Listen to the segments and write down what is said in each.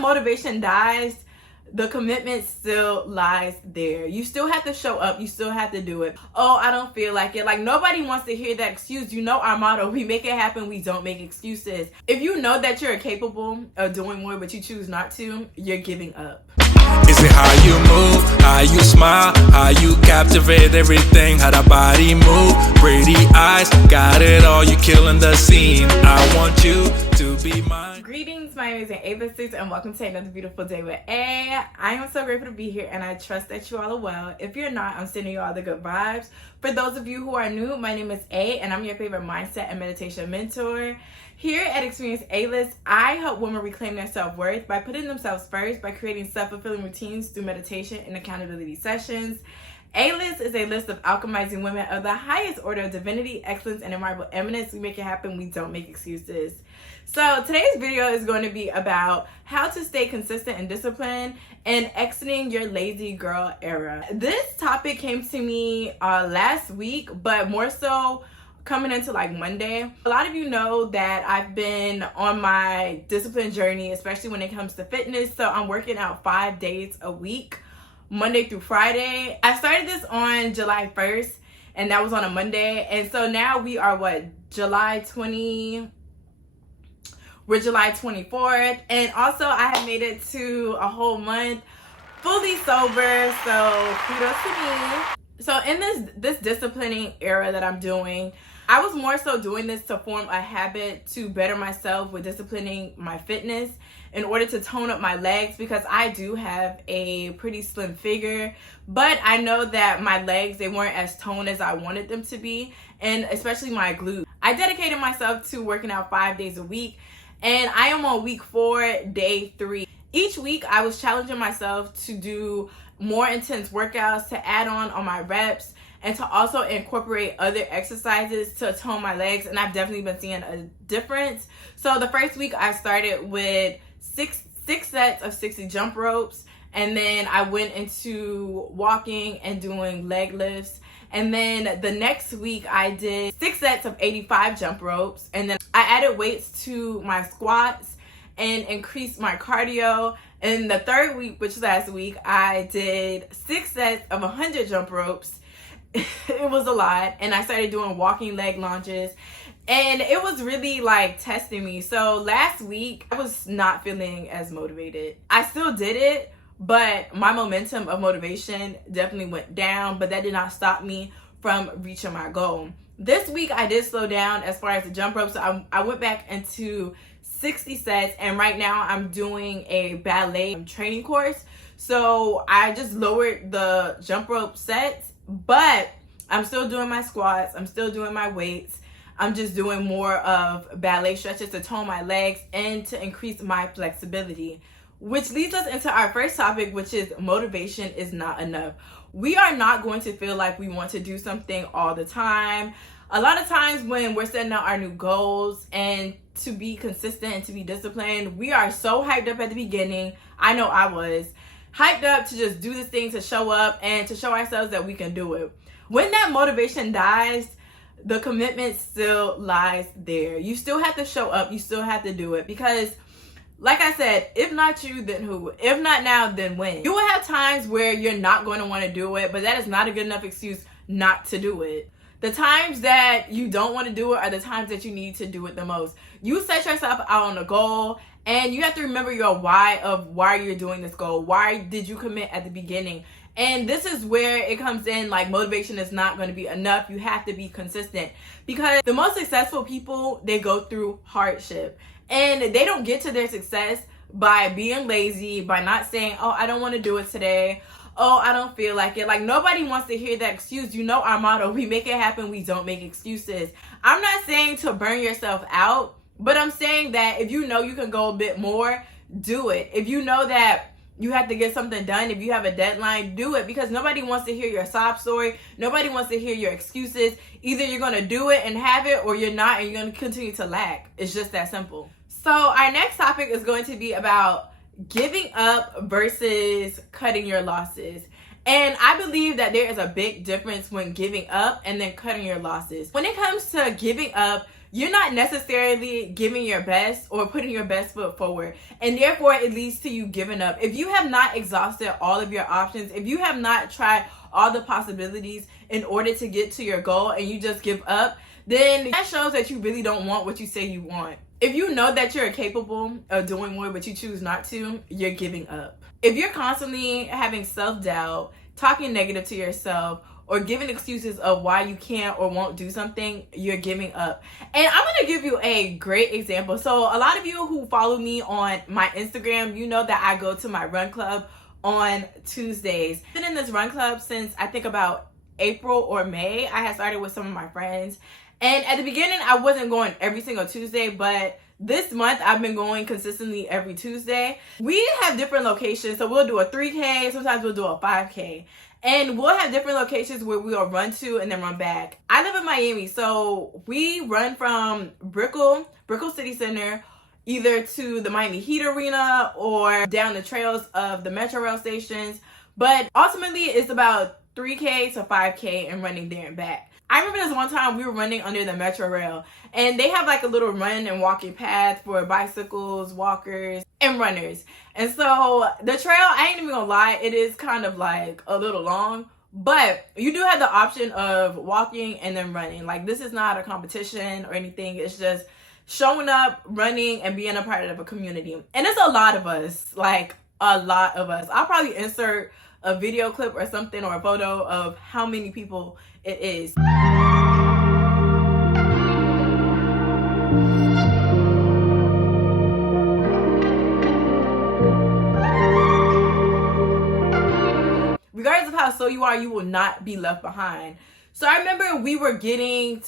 that motivation dies, the commitment still lies there. You still have to show up. You still have to do it. Oh, I don't feel like it. Like, nobody wants to hear that excuse. You know our motto, we make it happen, we don't make excuses. If you know that you're capable of doing more, but you choose not to, you're giving up. Is it how you move, how you smile, how you captivate everything, how the body move, pretty eyes, got it all, you killing the scene. I want you to be mine. Greetings, my name is A-listers, and welcome to another beautiful day with A. I am so grateful to be here, and I trust that you all are well. If you're not, I'm sending you all the good vibes. For those of you who are new, my name is A, and I'm your favorite mindset and meditation mentor. Here at Experience A-List, I help women reclaim their self-worth by putting themselves first, by creating self-fulfilling routines through meditation and accountability sessions. A-List is a list of alchemizing women of the highest order of divinity, excellence, and admirable eminence. We make it happen, we don't make excuses. So today's video is going to be about how to stay consistent and disciplined and exiting your lazy girl era. This topic came to me last week, but more so coming into like Monday. A lot of you know that I've been on my discipline journey, especially when it comes to fitness. So I'm working out 5 days a week, Monday through Friday. I started this on July 1st, and that was on a Monday. And so now we are we're July 24th. And also I have made it to a whole month fully sober. So kudos to me. So in this disciplining era that I'm doing, I was more so doing this to form a habit to better myself with disciplining my fitness in order to tone up my legs, because I do have a pretty slim figure, but I know that my legs, they weren't as toned as I wanted them to be, and especially my glutes. I dedicated myself to working out 5 days a week, and I am on week 4, day 3. Each week I was challenging myself to do more intense workouts, to add on my reps, and to also incorporate other exercises to tone my legs, and I've definitely been seeing a difference. So the first week I started with six sets of 60 jump ropes, and then I went into walking and doing leg lifts, and then the next week I did 6 sets of 85 jump ropes, and then I added weights to my squats and increased my cardio. And the third week, which was last week, I did 6 sets of 100 jump ropes. It was a lot, and I started doing walking leg lunges, and it was really like testing me. So last week I was not feeling as motivated. I still did it, but my momentum of motivation definitely went down, but that did not stop me from reaching my goal. This week I did slow down as far as the jump rope, so I went back into 60 sets, and right now I'm doing a ballet training course. So I just lowered the jump rope sets, but I'm still doing my squats, I'm still doing my weights. I'm just doing more of ballet stretches to tone my legs and to increase my flexibility. Which leads us into our first topic, which is motivation is not enough. We are not going to feel like we want to do something all the time. A lot of times when we're setting out our new goals and to be consistent and to be disciplined, we are so hyped up at the beginning. I know I was hyped up to just do this thing, to show up and to show ourselves that we can do it. When that motivation dies, the commitment still lies there. You still have to show up. You still have to do it, because like I said, if not you, then who? If not now, then when? You will have times where you're not going to want to do it, but that is not a good enough excuse not to do it. The times that you don't want to do it are the times that you need to do it the most. You set yourself out on a goal, and you have to remember your why of why you're doing this goal. Why did you commit at the beginning? And this is where it comes in, like motivation is not going to be enough. You have to be consistent, because the most successful people, they go through hardship, and they don't get to their success by being lazy, by not saying, oh, I don't want to do it today. Oh, I don't feel like it. Like, nobody wants to hear that excuse. You know our motto, we make it happen, we don't make excuses. I'm not saying to burn yourself out, but I'm saying that if you know you can go a bit more, do it. If you know that you have to get something done, if you have a deadline, do it, because nobody wants to hear your sob story. Nobody wants to hear your excuses. Either you're going to do it and have it, or you're not, and you're going to continue to lack. It's just that simple. So our next topic is going to be about giving up versus cutting your losses. And I believe that there is a big difference when giving up and then cutting your losses. When it comes to giving up, you're not necessarily giving your best or putting your best foot forward. And therefore, it leads to you giving up. If you have not exhausted all of your options, if you have not tried all the possibilities in order to get to your goal and you just give up, then that shows that you really don't want what you say you want. If you know that you're capable of doing more, but you choose not to, you're giving up. If you're constantly having self-doubt, talking negative to yourself, or giving excuses of why you can't or won't do something, you're giving up. And I'm gonna give you a great example. So a lot of you who follow me on my Instagram, you know that I go to my run club on Tuesdays. I've been in this run club since I think about April or May. I had started with some of my friends. And at the beginning, I wasn't going every single Tuesday, but this month I've been going consistently every Tuesday. We have different locations. So we'll do a 3K, sometimes we'll do a 5K. And we'll have different locations where we'll run to and then run back. I live in Miami, so we run from Brickell City Center, either to the Miami Heat Arena or down the trails of the Metro Rail stations. But ultimately, it's about 3K to 5K and running there and back. I remember this one time we were running under the Metro Rail, and they have like a little run and walking path for bicycles, walkers, and runners. And so the trail, I ain't even gonna lie, it is kind of like a little long, but you do have the option of walking and then running. Like, this is not a competition or anything. It's just showing up, running, and being a part of a community. And it's a lot of us, like a lot of us. I'll probably insert a video clip or something or a photo of how many people it is. Regardless of how slow you are, you will not be left behind. So I remember we were running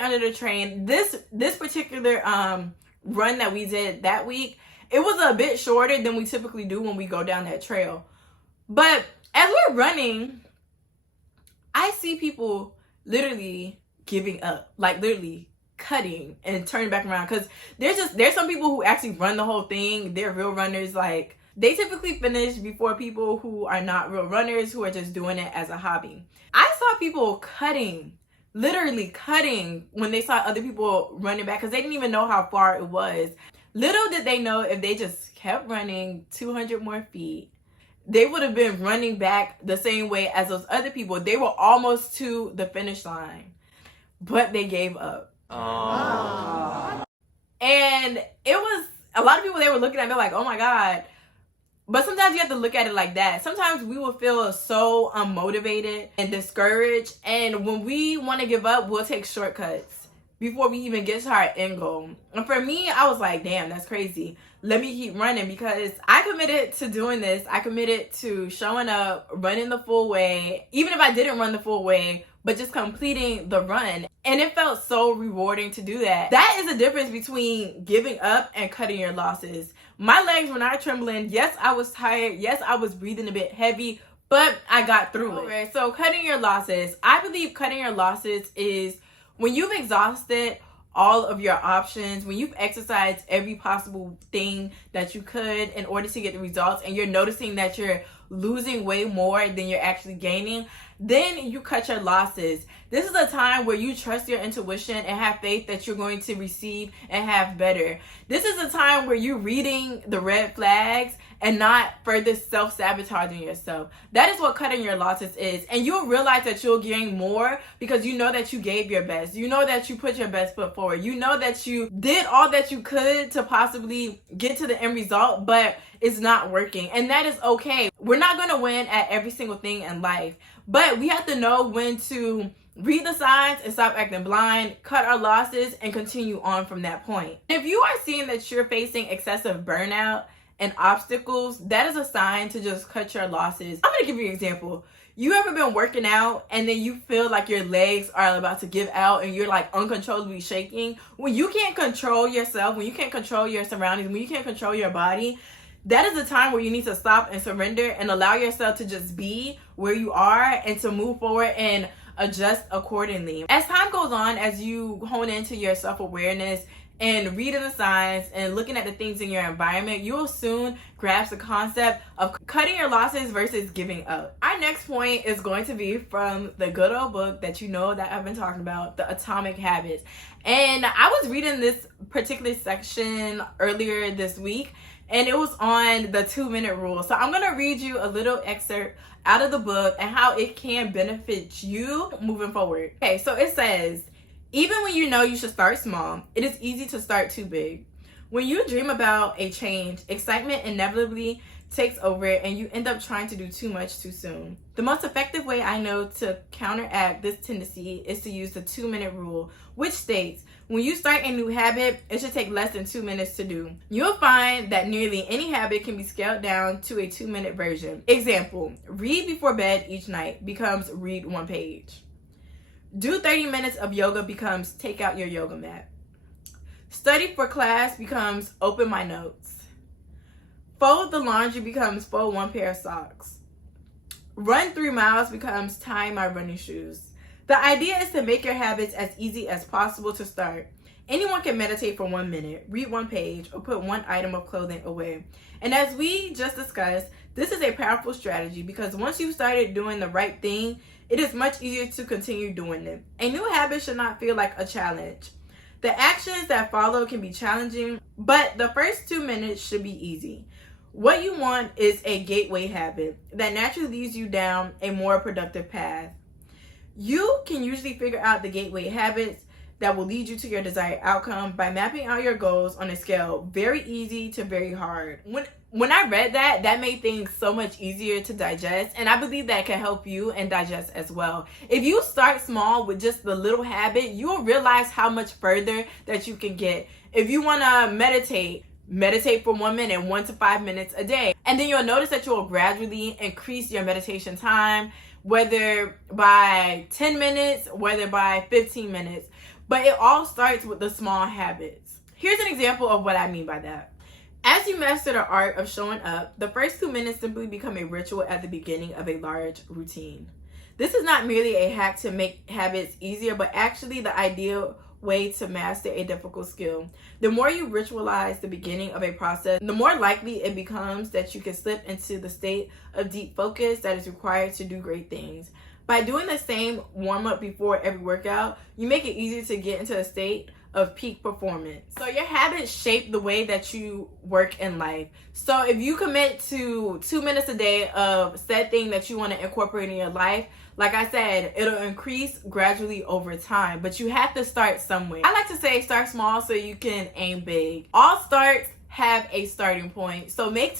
under the train. This particular run that we did that week, it was a bit shorter than we typically do when we go down that trail. But as we're running, I see people literally giving up, like literally cutting and turning back around. Because there's some people who actually run the whole thing. They're real runners. Like, they typically finish before people who are not real runners, who are just doing it as a hobby. I saw people cutting, literally cutting, when they saw other people running back, because they didn't even know how far it was. Little did they know, if they just kept running 200 more feet, they would have been running back the same way as those other people. They were almost to the finish line, but they gave up. Oh. And it was a lot of people, they were looking at me like, oh my God. But sometimes you have to look at it like that. Sometimes we will feel so unmotivated and discouraged. And when we want to give up, we'll take shortcuts before we even get to our end goal. And for me, I was like, damn, that's crazy. Let me keep running, because I committed to doing this. I committed to showing up, running the full way, even if I didn't run the full way, but just completing the run. And it felt so rewarding to do that. That is the difference between giving up and cutting your losses. My legs were not trembling. Yes, I was tired. Yes, I was breathing a bit heavy, but I got through it. Okay, so cutting your losses. I believe cutting your losses is when you've exhausted all of your options, when you've exercised every possible thing that you could in order to get the results, and you're noticing that you're losing way more than you're actually gaining, then you cut your losses. This is a time where you trust your intuition and have faith that you're going to receive and have better. This is a time where you're reading the red flags and not further self-sabotaging yourself. That is what cutting your losses is. And you'll realize that you'll gain more because you know that you gave your best. You know that you put your best foot forward. You know that you did all that you could to possibly get to the end result, but it's not working. And that is okay. We're not going to win at every single thing in life, but we have to know when to read the signs and stop acting blind, cut our losses, and continue on from that point. If you are seeing that you're facing excessive burnout and obstacles, that is a sign to just cut your losses. I'm gonna give you an example. You ever been working out and then you feel like your legs are about to give out and you're like uncontrollably shaking? When you can't control yourself, when you can't control your surroundings, when you can't control your body, that is the time where you need to stop and surrender and allow yourself to just be where you are and to move forward and adjust accordingly. As time goes on, as you hone into your self-awareness and reading the signs and looking at the things in your environment, you will soon grasp the concept of cutting your losses versus giving up. Our next point is going to be from the good old book that you know that I've been talking about, The Atomic Habits. And I was reading this particular section earlier this week, and it was on the 2-minute rule. So I'm going to read you a little excerpt out of the book and how it can benefit you moving forward. Okay, so it says, even when you know you should start small, it is easy to start too big. When you dream about a change, excitement inevitably takes over and you end up trying to do too much too soon. The most effective way I know to counteract this tendency is to use the 2-minute rule, which states, when you start a new habit, it should take less than 2 minutes to do. You'll find that nearly any habit can be scaled down to a 2-minute version. Example, read before bed each night becomes read 1 page. Do 30 minutes of yoga becomes take out your yoga mat. Study for class becomes open my notes. Fold the laundry becomes fold 1 pair of socks. Run 3 miles becomes tie my running shoes. The idea is to make your habits as easy as possible to start. Anyone can meditate for 1 minute, read 1 page, or put 1 item of clothing away. And as we just discussed, this is a powerful strategy because once you've started doing the right thing, it is much easier to continue doing them. A new habit should not feel like a challenge. The actions that follow can be challenging, but the first 2 minutes should be easy. What you want is a gateway habit that naturally leads you down a more productive path. You can usually figure out the gateway habits that will lead you to your desired outcome by mapping out your goals on a scale very easy to very hard. When I read that, that made things so much easier to digest, and I believe that can help you and digest as well. If you start small with just the little habit, you'll realize how much further that you can get. If you want to meditate for 1 minute, 1 to 5 minutes a day, and then you'll notice that you'll gradually increase your meditation time, whether by 10 minutes, whether by 15 minutes. But it all starts with the small habits. Here's an example of what I mean by that. As you master the art of showing up, the first 2 minutes simply become a ritual at the beginning of a large routine. This is not merely a hack to make habits easier, but actually the ideal way to master a difficult skill. The more you ritualize the beginning of a process, the more likely it becomes that you can slip into the state of deep focus that is required to do great things. By doing the same warm-up before every workout, you make it easier to get into a state of peak performance. So your habits shape the way that you work in life. So if you commit to 2 minutes a day of said thing that you want to incorporate in your life, like I said, it'll increase gradually over time, but you have to start somewhere. I like to say start small so you can aim big. All starts have a starting point. So make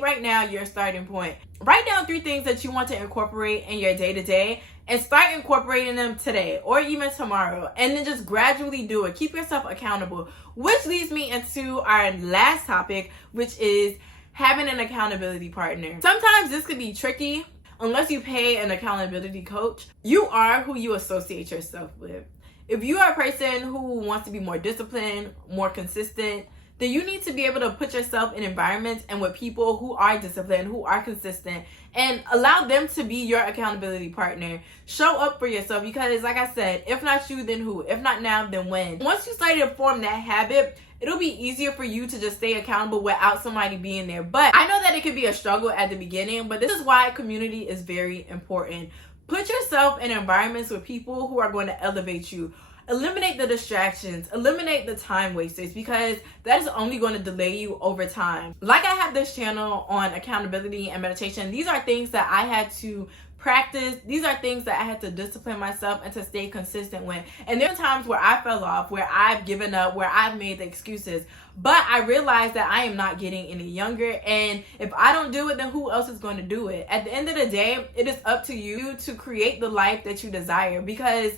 right now your starting point. Write down 3 things that you want to incorporate in your day-to-day and start incorporating them today or even tomorrow, and then just gradually do it. Keep yourself accountable, which leads me into our last topic, which is having an accountability partner. Sometimes this could be tricky unless you pay an accountability coach. You are who you associate yourself with. If you are a person who wants to be more disciplined, more consistent, then you need to be able to put yourself in environments and with people who are disciplined, who are consistent, and allow them to be your accountability partner. Show up for yourself because, like I said, if not you, then who? If not now, then when? Once you start to form that habit, it'll be easier for you to just stay accountable without somebody being there. But I know that it could be a struggle at the beginning, but this is why community is very important. Put yourself in environments with people who are going to elevate you. Eliminate the distractions, eliminate the time wasters, because that is only going to delay you over time. Like I have this channel on accountability and meditation. These are things that I had to practice. These are things that I had to discipline myself and to stay consistent with. And there are times where I fell off, where I've given up, where I've made the excuses. But I realized that I am not getting any younger, and if I don't do it, then who else is going to do it? At the end of the day, it is up to you to create the life that you desire, because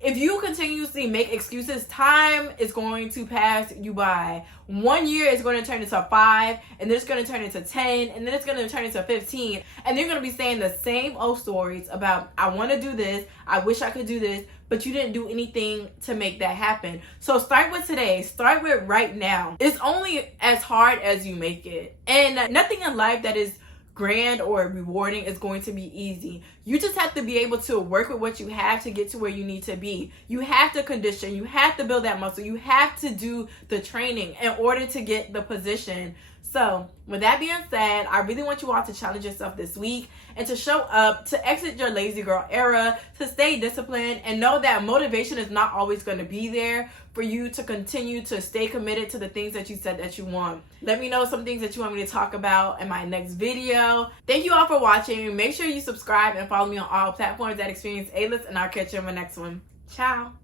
if you continuously make excuses, time is going to pass you by. 1 year is going to turn into 5, and then it's going to turn into 10, and then it's going to turn into 15. And you're going to be saying the same old stories about, I want to do this, I wish I could do this, but you didn't do anything to make that happen. So start with today. Start with right now. It's only as hard as you make it. And nothing in life that is grand or rewarding is going to be easy. You just have to be able to work with what you have to get to where you need to be. You have to condition, you have to build that muscle, you have to do the training in order to get the position. So with that being said, I really want you all to challenge yourself this week and to show up, to exit your lazy girl era, to stay disciplined, and know that motivation is not always going to be there for you to continue to stay committed to the things that you said that you want. Let me know some things that you want me to talk about in my next video. Thank you all for watching. Make sure you subscribe and follow me on all platforms at Experience A-List, and I'll catch you in my next one. Ciao.